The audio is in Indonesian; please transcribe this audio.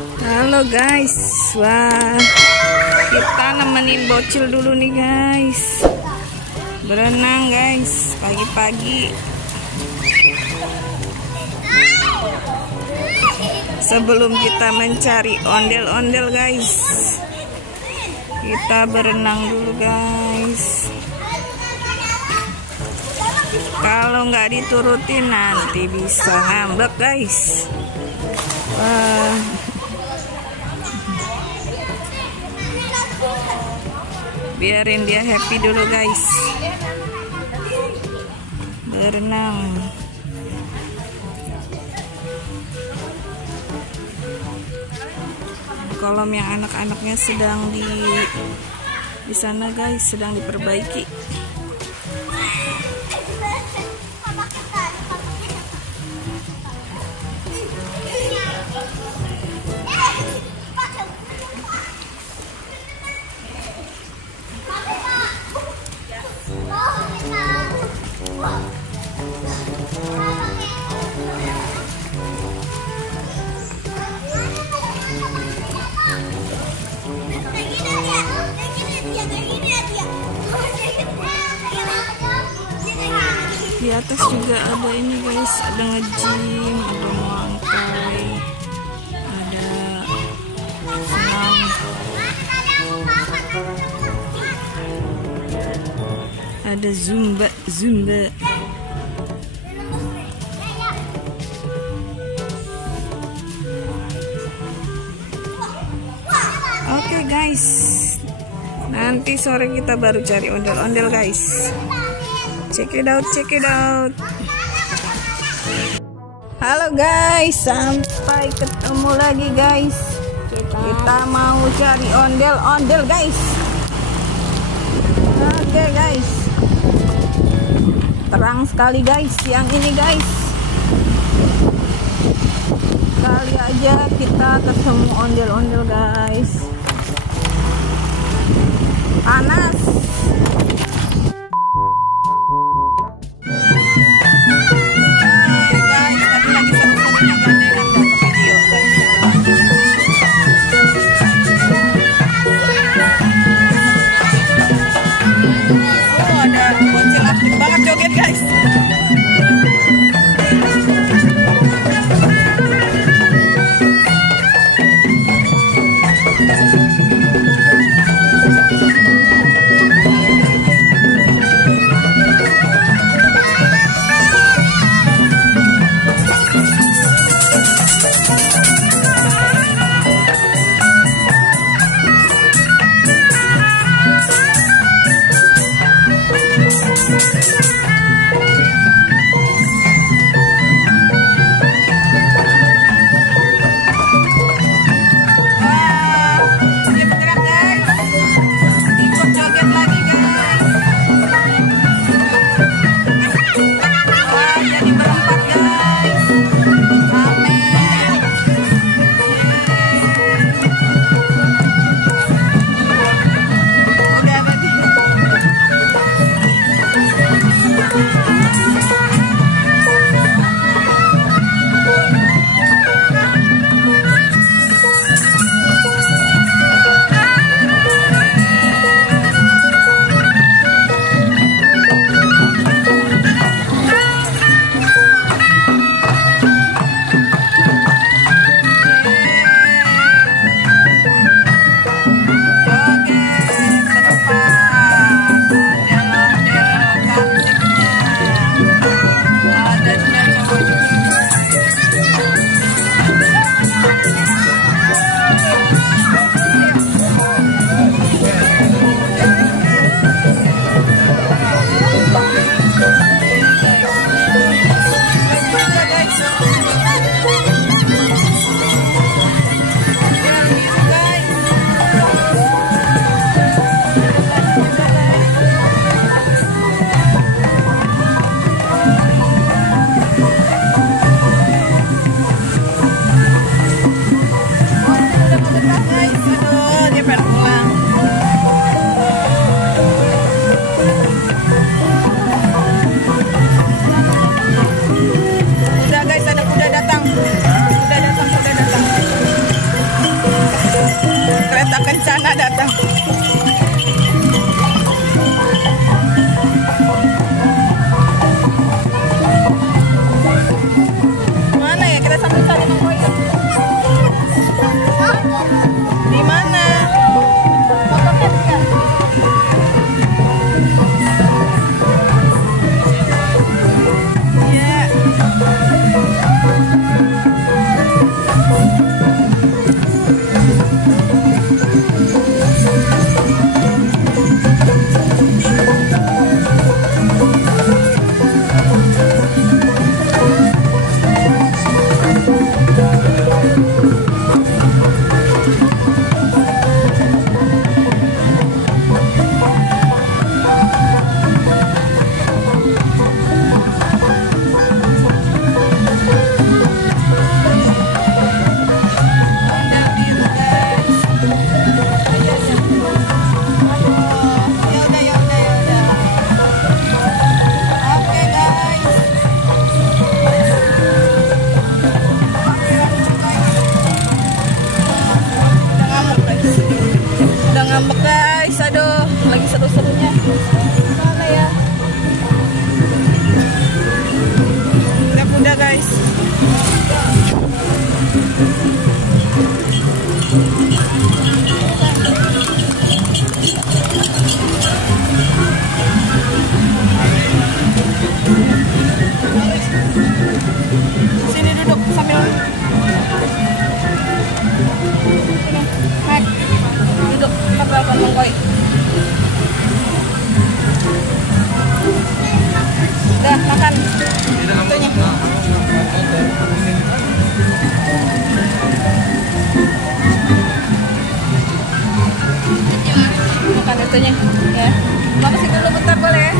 Halo guys, wah kita nemenin bocil dulu nih guys, berenang guys pagi-pagi. Sebelum kita mencari ondel-ondel guys, kita berenang dulu guys. Kalau nggak diturutin nanti bisa ngambek guys. Wah. Biarin dia happy dulu guys, berenang. Kolam yang anak-anaknya sedang di sana guys, sedang diperbaiki. Di atas juga ada ini guys, ada nge-gym, ada lantai, ada senam, ada zumba. Oke guys, nanti sore kita baru cari ondel-ondel guys. Check it out. Halo guys, sampai ketemu lagi guys. Kita mau cari ondel-ondel guys. Oke guys, terang sekali guys siang ini guys. Kali aja kita ketemu ondel-ondel guys. Panas. Joget guys. Kereta kencana datang. Mana ya? Kita sambil cari Mang Koi. Di mana? Motornya dekat. Iya. Ngambek guys, aduh, lagi seru-serunya. Mana ya? Udah kuda guys. Sini duduk sambil. Hai. Duduk, kita belakang Mang Koi. Udah makan. Itunya. Makan itunya, ya. Makasih dulu bentar boleh ya.